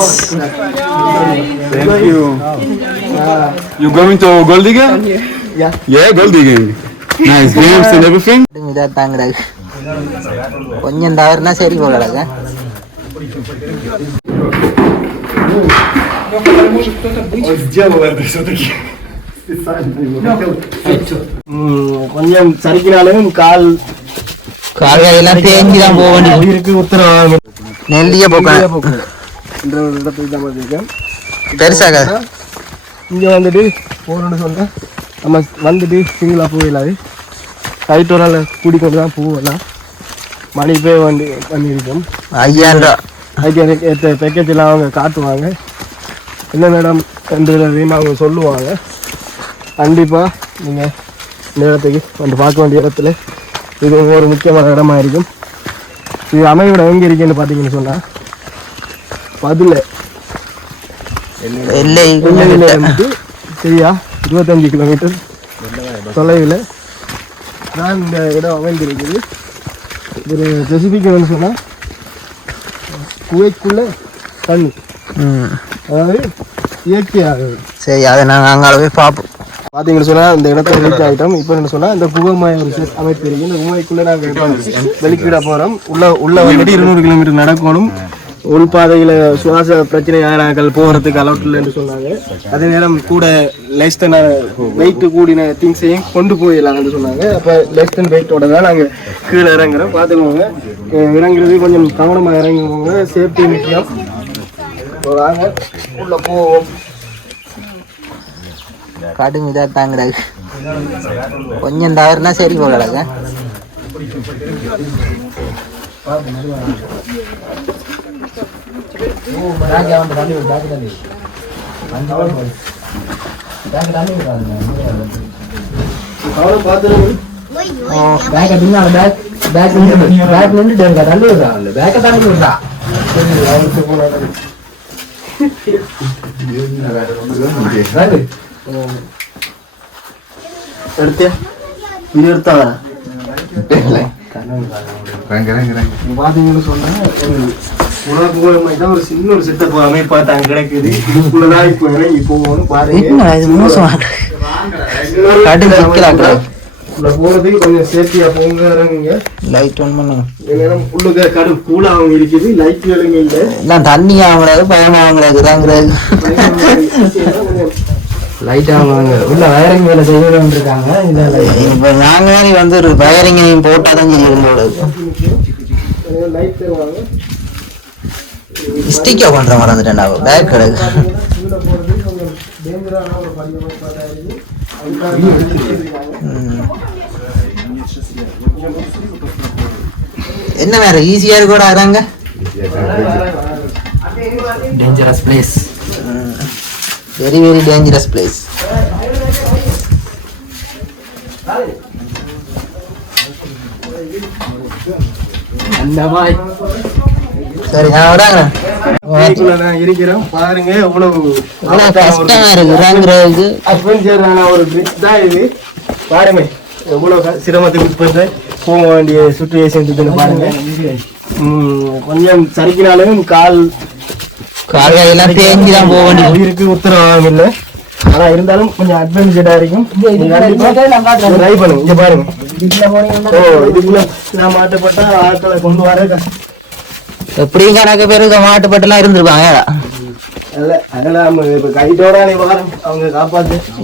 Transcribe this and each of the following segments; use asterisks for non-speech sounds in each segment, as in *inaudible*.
Thank you. You going to gold digging? Yeah. Yeah, gold digging. Nice games and everything. இதா தாங்கடாது கொஞ்சம் தவறுனா சரி போகலாங்க கொஞ்சம் சரிக்கினாலும் கால் கால்கையெல்லாம் தேங்கி தான் போக வேண்டியது உயிருக்கு உத்தரவாதம் நெல்லிய போக்க இந்த ஒரு இடத்துக்கு தான் இருக்கேன் பெருசாக? இங்கே வந்துட்டு போகணும்னு சொன்னால் நம்ம வந்துட்டு சிங்கிளாக போயிடலாது ரைட் ஒரு கூட்டிக்கொண்டு தான் போகலாம் மணி வண்டி பண்ணியிருக்கோம். ஐயாயிரம் எனக்கு ஏற்ற பேக்கேஜ் எல்லாம் அவங்க காட்டுவாங்க. என்ன மேடம் என்றதையும் அவங்க சொல்லுவாங்க. கண்டிப்பாக நீங்கள் இந்த இடத்துக்கு வந்து பார்க்க வேண்டிய இடத்துல இது ஒரு முக்கியமான இடமா இருக்கும். இது அமைவிடம் எங்கே இருக்குன்னு பார்த்தீங்கன்னு சொன்னால் பதில். எல்லை சரியா? இருபத்தஞ்சு கிலோமீட்டர் தொலைவில் தான் இந்த இடம் அமைந்திருக்குது. ஒரு ஸ்பெசிஃபிக் சொன்னால் குவைக்குள்ள தண்ணி. அதாவது இயற்கையாக. சரி அதை நாங்கள் அங்கே போய் பார்ப்போம் பார்த்தீங்கன்னு சொன்னால் இந்த இடத்துல ரீச் ஆகிட்டோம் இப்போ என்ன சொன்னால் இந்த குகமாய் ஒரு செட் அமைப்பு இருக்கு இந்த குகைக்குள்ளே நாங்கள் வெளிக்கிட போகிறோம் உள்ள உள்ள வந்துட்டு இருநூறு கிலோமீட்டர் நடக்கணும். உள்பாதையில் சுவாச பிரச்சனை யாராக்கள் போகிறதுக்கு அலவுட் இல்லைன்னு சொன்னாங்க. அதே நேரம் கூட லெஸ் தென் வெயிட் கூடின திங்ஸையும் கொண்டு போயிடலாம்னு சொன்னாங்க. அப்போ லெஸ் தென் வெயிட்டோட தான் நாங்கள் கீழே இறங்குறோம். பார்த்துக்கோங்க. இறங்குறது கொஞ்சம் கவனமாக இறங்குவோங்க. சேஃப்டி முக்கியம். வாங்க உள்ளே போவோம். கடும் இதாக தாங்கடாது கொஞ்சம் தவறுனா சரி போகலாங்க பார்த்துருங்க பேக்க பின்னால பேக் பேக் பேக் நின்றுட்டு தள்ளி விடுறான் பேக்க தள்ளி விடுறா எடுத்தியா இது எடுத்தா பாத்தீங்கன்னு சொன்னா மூலமா தான் ஒரு சின்ன ஒரு சித்தப்பு அமைப்பா தான் கிடைக்குது. இதுக்குள்ளதான் இப்போ இறங்கி போகணும் பாருங்க. இது மோசமா கடும் சிக்கலாக்குறாங்க உள்ள போறதுக்கு கொஞ்சம் சேஃப்டியா போங்க இறங்குங்க. லைட் ஆன் பண்ணுங்க. நேரம் உள்ளுக்க கடும் கூலாகவும் இருக்குது. லைட் வேலைங்க இல்லை. தண்ணி ஆகக்கூடாது பயம் ஆகக்கூடாது தாங்கிறது லைட் ஆகுவாங்க உள்ள வயரிங் வேலை செய்யணும் இருக்காங்க. இப்போ நாங்கள் வந்து ஒரு வயரிங் போட்டால் தான் லைட் தருவாங்க ஸ்டிக்கா பண்ணுற மாதிரி வந்துட்டேன் நான். பேக் கிடக்கு. என்ன வேற ஈஸியா இருக்கோட ஆறாங்க dangerous place very very dangerous place மாதிரி. சரி நான் இருக்கிறோம். பாருங்க எவ்வளவு ஆனா கஷ்டமா இருக்கு இறங்குறதுக்கு அட்வென்ச்சரான ஒரு பிரிட்ஜ் தான் இது. பாருங்க எவ்வளவு சிரமத்துக்கு போக வேண்டிய சுச்சுவேஷன் இருக்குன்னு பாருங்க. கொஞ்சம் சரிக்கினாலும் கால் கால்கள் எல்லாம் தேங்கி தான் போக வேண்டியது. உயிருக்கு உத்தரவாதம் இல்லை. ஆனா இருந்தாலும் கொஞ்சம் அட்வென்ச்சரா இருக்கும். ட்ரை பண்ணுங்க. இங்க பாருங்க. ஓ இதுக்குள்ள நான் மாட்டப்பட்டா ஆட்களை கொண்டு வர எப்படியும் கணக்கு பேருக்கு மாட்டுப்பட்டுலாம் இருந்திருப்பாங்க.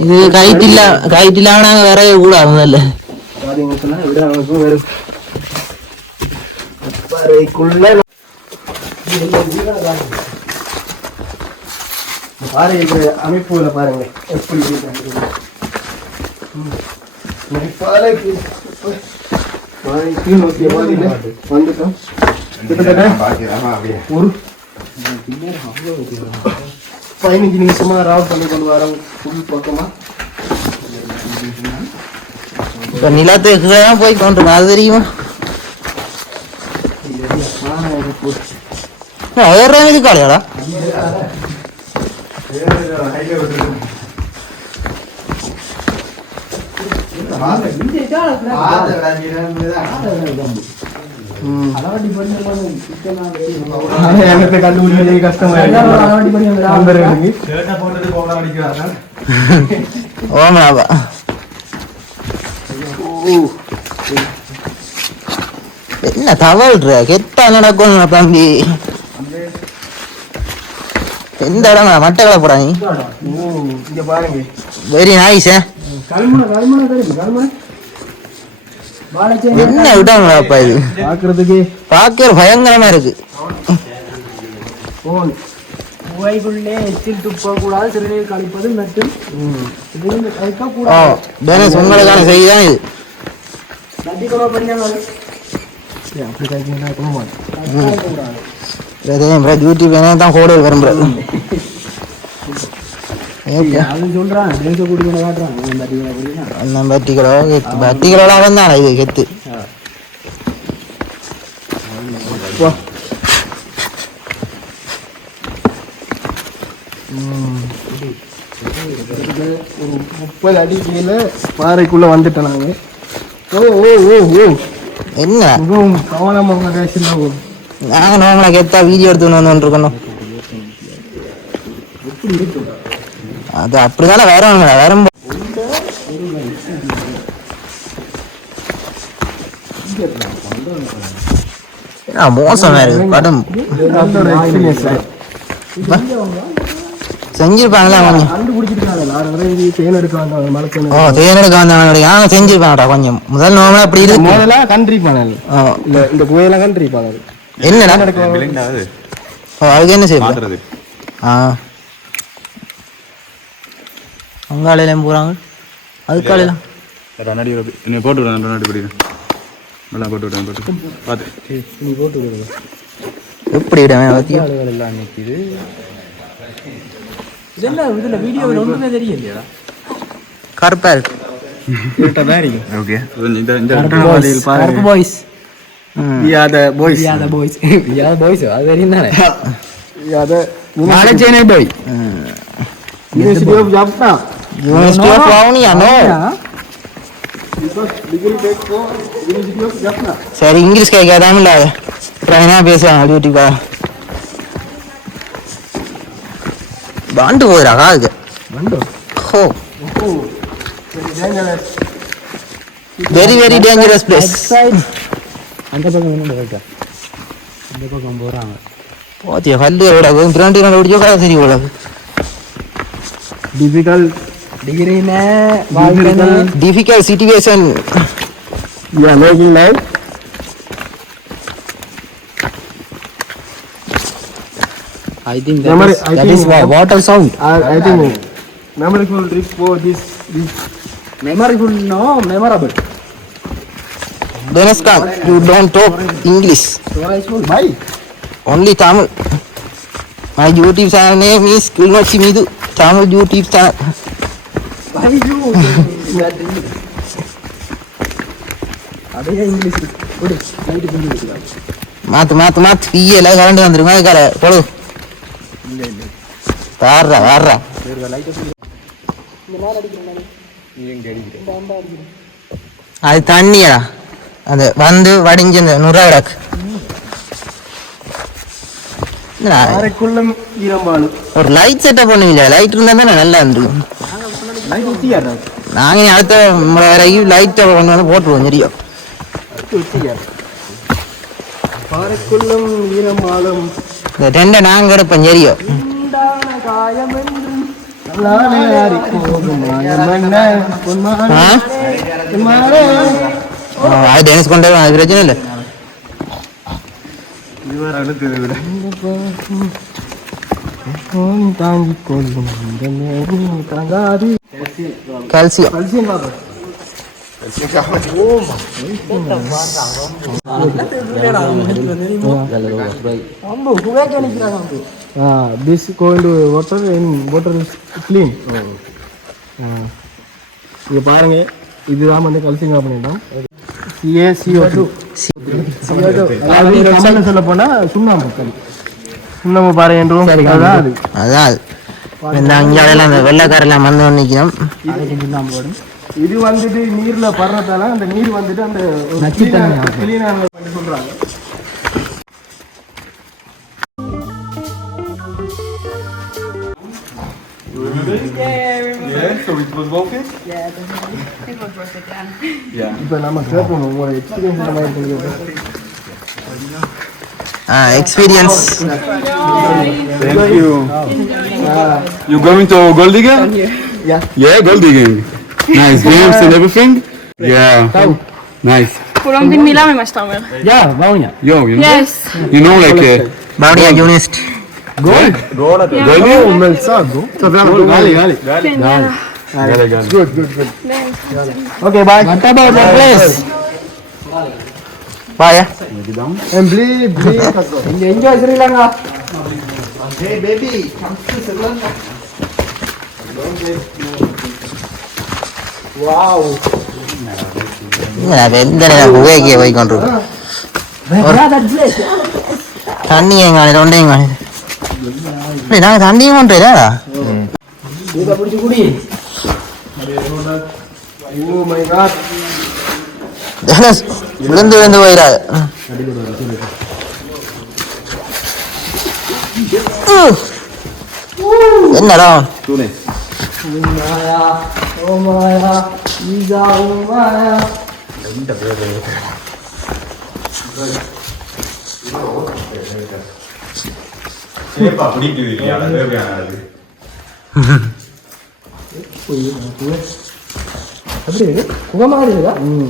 இது கைட்டில்ல கைட்டில்லாம நாங்க வரைய கூடாது முதல்ல அமைப்புகளை பாருங்க. எப்படி பாறைக்கு நோக்கிய வந்துட்டோம். ஒரு பதினஞ்சு நிமிஷமா ராவ் பண்ணி கொண்டு வரோம் புல் பக்கமா இப்ப நிலத்துக்கு தான் போய் கொண்டு அது தெரியுமா ஏறாம இது காலையாடா எனக்கு கண்டுபிடிக்கிறது கஷ்டமா இருக்கு அளவாட்டி பண்ணி வந்து நண்பர்களுக்கு ஓமலாபா என்ன தவழ்ற கெத்தா நடக்கும் தம்பி எந்த இடம் மட்டக்களை போடா நீ வெரி நைஸ் கல்முனை கல்முனை தெரியும் கல்முனை என்ன விட்டாங்களாப்பா இது? பாக்குறதுக்கு பார்க்க பயங்கரமா இருக்கு. குகைக்குள்ளே எச்சில் துப்பக்கூடாது சிறுநீர் கழிப்பது மற்றும் உங்களுக்கான செய்தி தான் இது. தட்டிக்கொலை பண்ணாங்க அப்படி கைக்கு போக மாட்டேன் அதையும் ப்ரோ யூடியூப் என்ன தான் கோடு விரும்புகிறேன் வந்தானே இது கெத்து. முப்பது அடி கீழே பாறைக்குள்ள வந்துட்டோம் நாங்க ஓ ஓ ஓ ஓ. என்ன? கவனமாக பேசணும் நாங்கள் நோம்பளை கெத்தா வீடியோ எடுத்து கொண்டு வந்துருக்கணும் அது அப்படிதானே வரணுங்களா வரும்போது. ஆ, மோசமா இருக்கு அதோட எக்ஸ்பீரியன்ஸ் செஞ்சிருப்பாங்களா கொஞ்சம் வரைஞ்சி தேன் எடுக்க வந்தவங்க ஓ செஞ்சிருப்பாங்கடா கொஞ்சம். முதல் நோம்பளை அப்படி இருக்கு. முதல்ல கண்ட்ரி பானல் ஓ, இந்த இந்த குகையெல்லாம் கண்ட்ரி பானல் என்னடா? ஓ அதுக்கு என்ன செய்யுது மாத்துறது. அங்காலையில போகிறாங்க அதுக்காலையில. ரெண்டாடி நீ போட்டு விடுறேன் ரெண்டாடி பிடிக்கிறேன் நல்லா போட்டு விடுறேன் போட்டு பார்த்து நீ போட்டு கொடுங்க எப்படி இடமே பத்தியா எல்லாம் நிற்கிது இதெல்லாம் இதுல வீடியோவில் ஒன்றுமே தெரியலையா? கருப்பா இருக்கு. ஓகே இந்த இந்த boys We are the boys. யாத பாய்ஸ் யாத பாய்ஸ் அது தெரியும் தானே? the மாலச்சேனை போய். of Jaffna. University Of Vavuniya no Because degree take for University of Jaffna. சரி இங்கிலீஷ் கேட்காதாம இல்ல அப்புறம் என்ன பேசுவாங்க டியூட்டிக்கா பாண்டு போயிடா காதுக்கு ஹோ Dangerous. Very very dangerous place அந்த பக்கம் என்ன போயிட்டா அந்த பக்கம் போறாங்க ஓத்திய கல்லு விடாது பிராண்டி நாள் ஓடிச்சோ கதை डीरीने वाइकने difficult situation you are making man I think that Memory, is, I that think is wa- water sound. I, I think memorable trip for this this memorable no memorable. Donaskar, you don't talk English. Why? Only Tamil. My YouTube channel name is Kulmachi Midu. Tamil YouTube channel. *laughs* மாத்து மாத்து மாத்து. பிஏல current வந்துருமா கால. பொழு வேறா வேறா அது தண்ணியா? அது வந்து வடிஞ்சு இந்த நுரா கிடக்கு என்னடா, அரைக்குள்ளும் ஈரம்பாலும் ஒரு லைட் செட்டப் பண்ணுவீங்க லைட் இருந்தா தானே நல்லா இருந்துருக்கும். லைட் ஊற்றியாரா நாங்க இனி அடுத்த முறை வரைக்கும் லைட்டை கொண்டு வந்து போட்டுருவோம் தெரியும் ஊற்றியார் பாறைக்குள்ளும் ஈரம்பாலும் இந்த டெண்டை நாங்க எடுப்போம் தெரியும் நானே ஆறி போகும் மாயமன்ன பொன்மானே, ஆ? பொன்மானே. ஆ, அது டென்னிஸ் கொண்டு வரும், அது பிரச்சனை இல்லை இதுவரை அடுத்தது விட உன் தாங்கிக் கொள்ளும் இந்த நேரம் தாங்காது calcium this going to water and water is clean. இங்க பாருங்க இதுதான் வந்து கல்சியம் கார்பனேட்டம் சிஏசிஓ டூ சொல்ல போனா சுண்ணாம்பு சுண்ணாம்பு பாறை என்றும் அதான் அது அதான் அது இந்த அஞ்சாலையில் அந்த வெள்ளைக்காரெல்லாம் வந்து நிற்கணும் இது வந்துட்டு நீர்ல படுறதால அந்த நீர் வந்துட்டு அந்த நச்சுத்தன்மை கிளீனாக சொல்றாங்க. இப்போ நம்ம கேட்போம் உங்களோட எக்ஸ்பீரியன்ஸ் என்ன Uh, you going to gold digging? Yeah. Yeah, gold digging. Nice games and everything. Yeah. Nice. Kurang din nila may mas tamer. Yeah, mau niya. Yo, you know. Yes. You know like uh, Baunia unist. Gold. Gold. Gold. Gold. Melsago. Gali, gali. Gali. Gali. Gali. Good, good, good. Nice. Okay, bye. Manta ba the place. Bye. Yeah. And please, please. Enjoy Sri Lanka. Wow. எந்த நேரம் குகைக்கு போய் கொண்டிருக்கோம் தண்ணி எங்க ரெண்டையும் காணி நாங்கள் தண்ணியும் Tính nào đâu? Chú này. Omaya, Omaya, Iza Omaya. Đánh đập ra đây. Thế bảo đi từ nhà là đưa nhà là gì? Ui, ui. Thật đấy, cố gắng mãi đi đó. Ừ.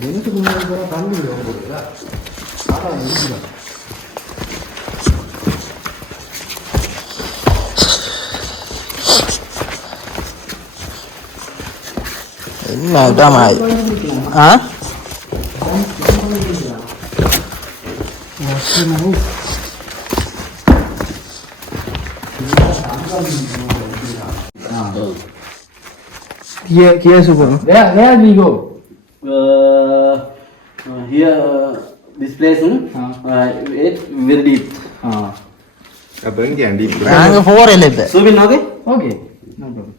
내일 동네에서 반대로 연구를 해 라. 나라 연구를 না এটা আমার হ্যাঁ Kia Kia Super. Where where we go? Uh, uh, here uh, this place. huh? Uh, it very deep. Ah. Abang yang deep. Ang four elite. Swim okay? Okay. No problem.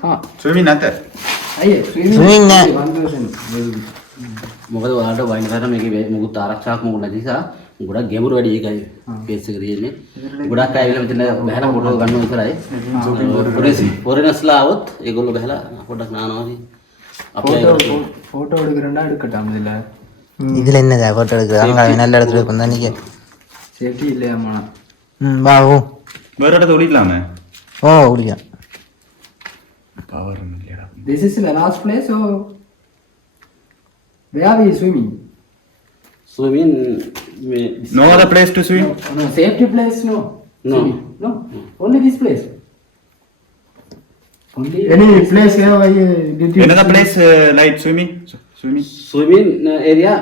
Ah. Swim that. මොකද ඔයාලට වයින් කරන මේකේ මුකුත් ආරක්ෂාවක් මොකුත් නැති නිසා ගොඩක් ගැඹුරු වැඩි ඒකයි කේස් එක තියෙන්නේ. ගොඩක් අය විල මෙතන බහැලා ෆොටෝ ගන්න විතරයි. ෆොරෙනස්ලා આવොත් ඒගොල්ලෝ බහැලා පොඩ්ඩක් නානවා වගේ. අපේ ஃபோட்டோ எடுக்கிறேன்னா எடுக்கட்டாம் இதில் இதில் என்னதா ஃபோட்டோ எடுக்கிறது அங்கே நல்ல இடத்துல இருக்கும் தான் நீங்கள் சேஃப்டி இல்லையாமா ம் வா ஓ வேறு இடத்த ஓடிக்கலாமே ஓ ஓடிக்கலாம் power This is the last place or where are we swimming? Swimming. we- No other place to swim? No, no, safety place, no. No. Swimming, No, only this place. Only. Any place here where you uh, did you? Place uh, like swimming? Swimming? Swimming uh, area.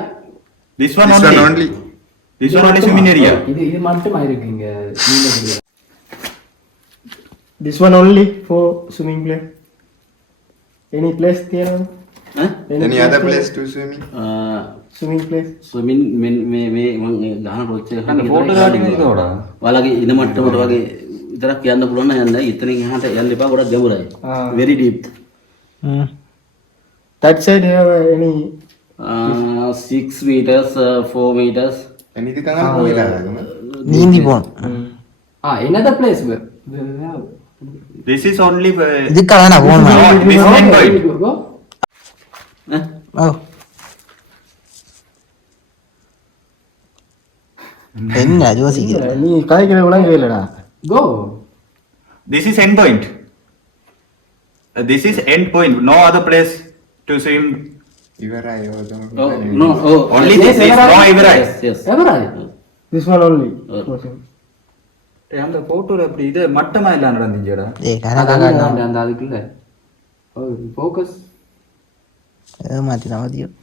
This one This only? one only. This one only swimming area? This one only for swimming place. any place තියෙනවද any other place to swimming? Uh, swimming place? swimming මේ මේ මේ මම ගහන රොච්ච එක හරි border වලින් ඒකෝඩ ඔයාලගේ ඉන මට්ටමට වගේ විතරක් යන්න පුළුවන් නම් යන්න. ඉතනින් එහාට යන්න එපා ගොඩක් ගැඹුරයි. very deep. uh, that side have any? Uh, 6 meters uh, 4 meters. එනිදි තමයි කොහෙලා ගම නීන්දි පොන් ආ another uh, place where This is only. ഇത് കളയണ ഫോൺ എന്നാ ജോസിക്ക് നീ കളിക്കണ വിളങ്ങില്ലടാ go this is end point this is end point uh, no other place to swim. ivarai oh, no oh, only yes, this yes, is no ivarai yes, yes. this one only. Uh. அந்த போட்டோல அப்படி இது மட்டமா இல்ல நடந்துச்சடா. அந்த- அதுக்குள்ள. Oh, focus. மாற்றி தான் மதியம்.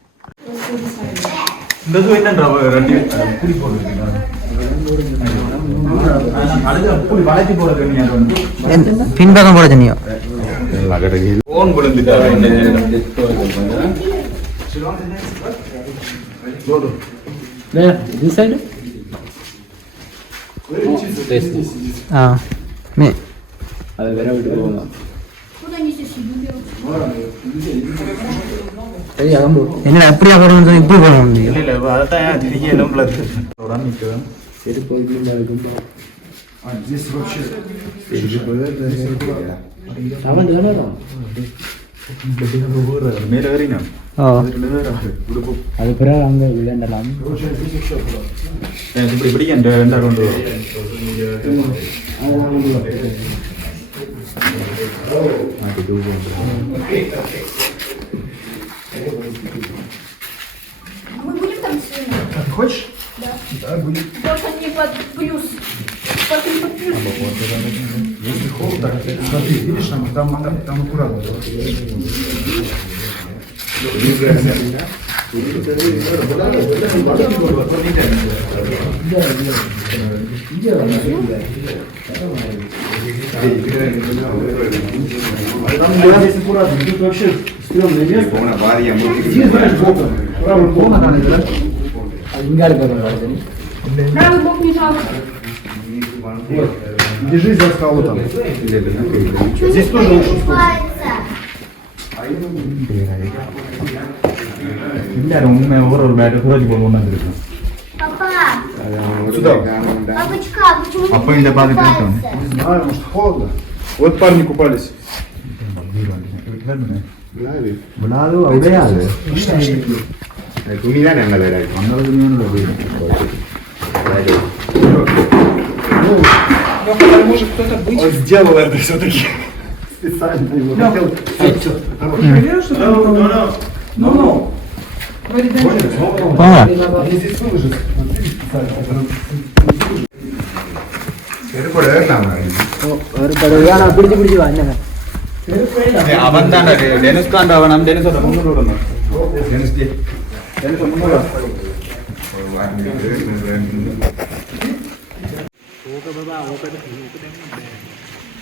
இந்த என்னன்றா ரெண்டு புடி போடுறீங்க அழுது புடி வளைச்சு போறது நீ அது வந்து? பின்பக்கம் போட தண்ணியோ? போன் விழுந்துட்டா Where? This அது வேற விட்டு போங்க சரி அகம்பு என்ன எப்படியா போடணும் இப்படி போடணும். இல்ல இல்ல அதான் உங்களுக்கு ஒரு நிற்கும் செருப்பு வைக்கல இருக்கும் அவன் தானே மேல ஏறினா ஓ அது பிறகு அங்கே விளையாண்டலாம் இப்படி இப்படி என் ரெண்டா கொண்டு வரும் Хочешь? Да. Да, будет. Только не под плюс. Только не под плюс. Если холод, так, смотри, видишь, там, там, там, Там тут вообще стрёмное место. Здесь, знаешь, боком. Правый бок. Правый бок не жалко. Вот. Держись за скалу там. Здесь тоже лучше. எல்லாரும் உண்மை ஒரு ஒரு பேட்டு குறைச்சி போட்டு கொண்டாந்துருக்கோம் Папа, Сюда. папочка, почему А по инде базы купается? Не знаю, может холодно. Вот парни купались. விழாது உடையாது துணிதான் நல்ல வேலை Может кто-то быть? Он сделал это все-таки. специально его no. хотел. Проверяю, что no, no, no. No, no. А. അവൻ തന്നെ ഡെനിസ് കാണ്ട് ആവണം ഡെനിസ് മുന്നൂറ് കൊടുക്കുന്നു ഡെനിസ് ഡെനിസ് മുന്നൂറ് ഓക്കെ ബാബാ ഓക്കെ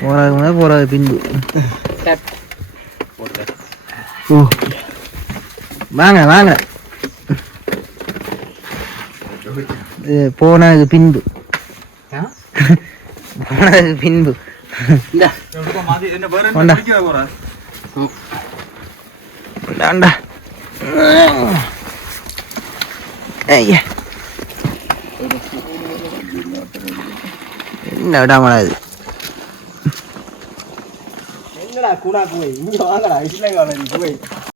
போறது முதல் போறது பின்பு ஓ வாங்க வாங்க இது போனதுக்கு பின்பு போனதுக்கு பின்பு கொண்டா கொண்டாண்டா ஐயா என்ன Của bà, 你说那 mình, 个了你不会